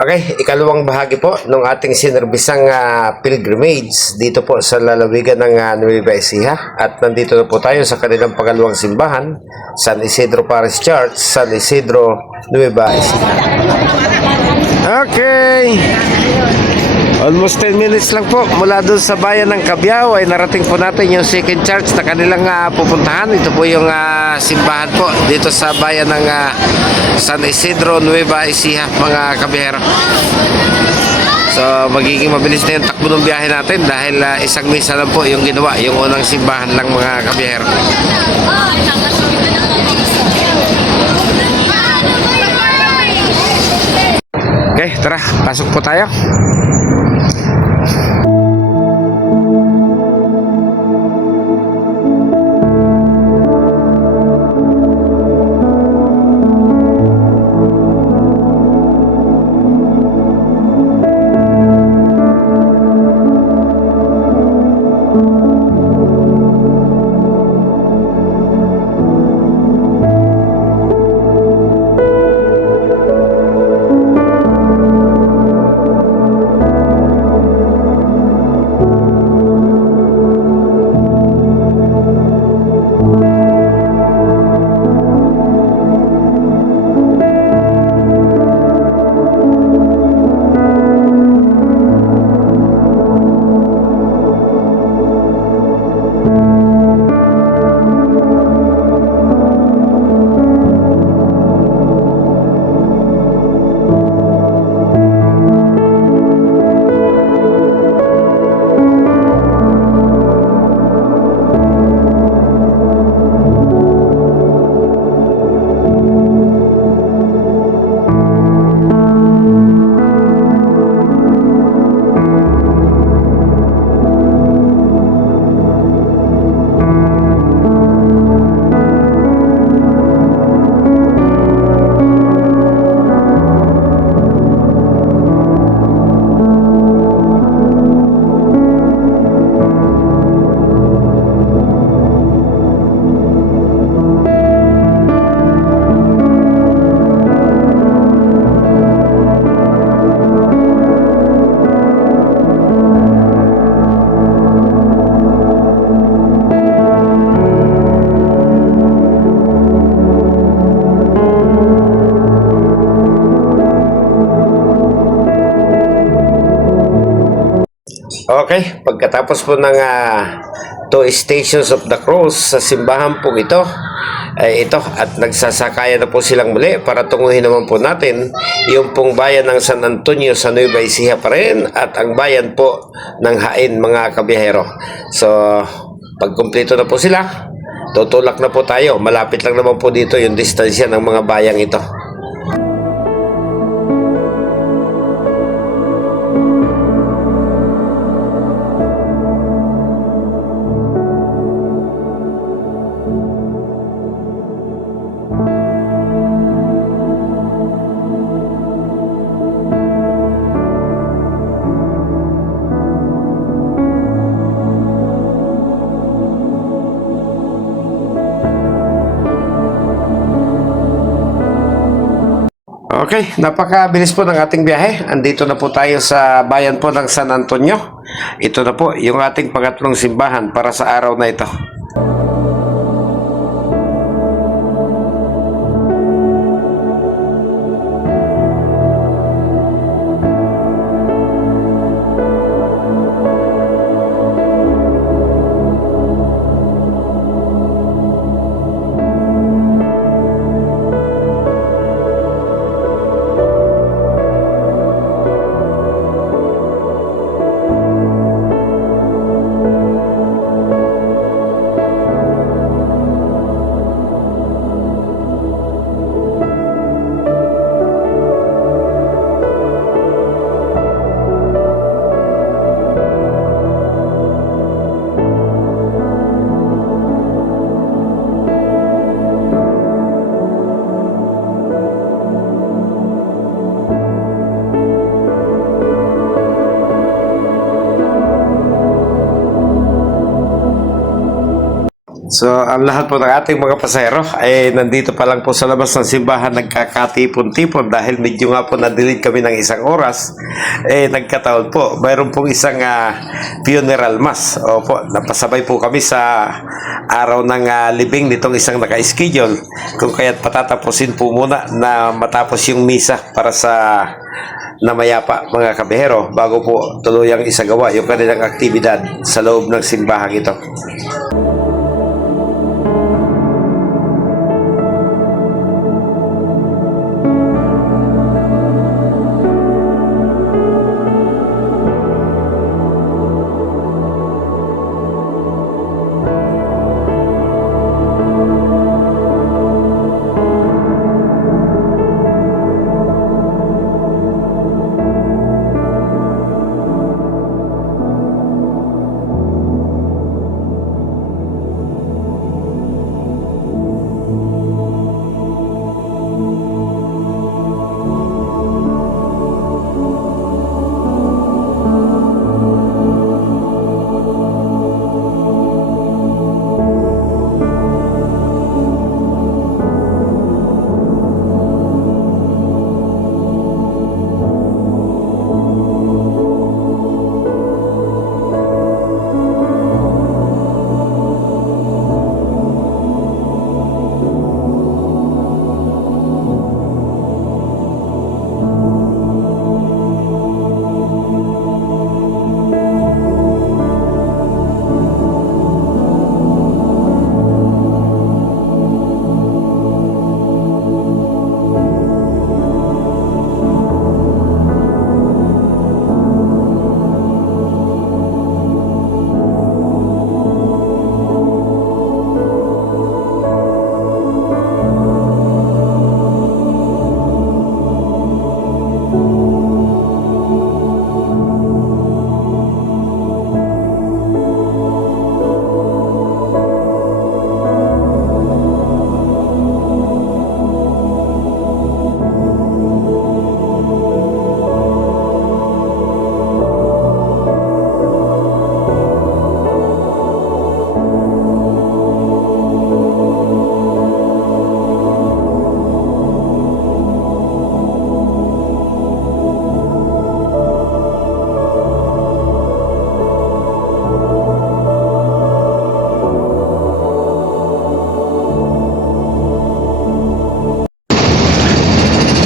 Okay, ikalawang bahagi po ng ating sinerbisang pilgrimage dito po sa lalawigan ng Nueva Ecija. At nandito na po tayo sa kanilang pangalawang simbahan, San Isidro Parish Church, San Isidro, Nueva Ecija. Okay, almost 10 minutes lang po mula doon sa bayan ng Cabiao ay narating po natin yung second church na kanilang pupuntahan. Ito po yung simbahan po dito sa bayan ng San Isidro, Nueva Ecija, mga kabihero. So magiging mabilis na yung takbo ng biyahe natin dahil isang misa lang po yung ginawa, yung unang simbahan lang, mga kabihero. Okay, tara, pasok po tayo. Okay, pagkatapos po ng two stations of the cross sa simbahan po ito, ay ito at nagsasakayan na po silang muli para tunguhin naman po natin yung pong bayan ng San Antonio sa Nueva Ecija pa rin at ang bayan po ng Hain, mga kabiyahero. So, pag kumpleto na po sila, tutulak na po tayo. Malapit lang naman po dito yung distansya ng mga bayang ito. Okay, napakabilis po ng ating biyahe. Andito na po tayo sa bayan po ng San Antonio. Ito na po yung ating pangatlong simbahan para sa araw na ito. So, ang lahat po ng ating mga pasahero ay nandito pa lang po sa labas ng simbahan nagkakatipon-tipon dahil medyo nga po na-delay kami ng isang oras. Nagkataon po, mayroon pong isang funeral mass. Opo, napasabay po kami sa araw ng libing nitong isang naka-schedule. Kung kaya't patatapusin po muna na matapos yung misa para sa namayapa mga kabihero bago po tuluyang isagawa yung kanilang aktibidad sa loob ng simbahang ito.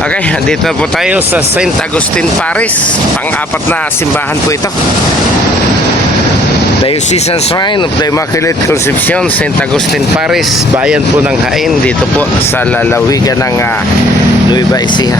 Okay, dito po tayo sa St. Agustin Parish. Pang-apat na simbahan po ito. Diocesan Shrine of the Immaculate Conception, St. Agustin Parish, bayan po ng Hain, dito po sa lalawigan ng Nueva Ecija.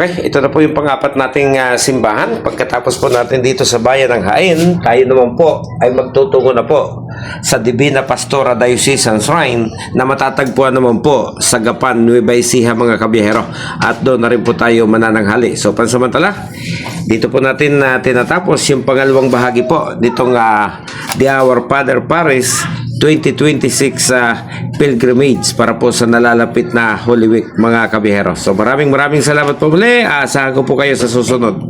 Okay, ito na po yung pang-apat nating simbahan. Pagkatapos po natin dito sa bayan ng Jaen, tayo naman po ay magtutungo na po sa Divina Pastora Diocesan Shrine na matatagpuan naman po sa Gapan, Nueva Ecija mga kabiyahero. At doon na rin po tayo manananghali. So pansamantala, dito po natin tinatapos yung pangalawang bahagi po nitong The Our Father Paris 2026 pilgrimage para po sa nalalapit na Holy Week mga kabihero. So maraming salamat po muli. Asahan ko po kayo sa susunod.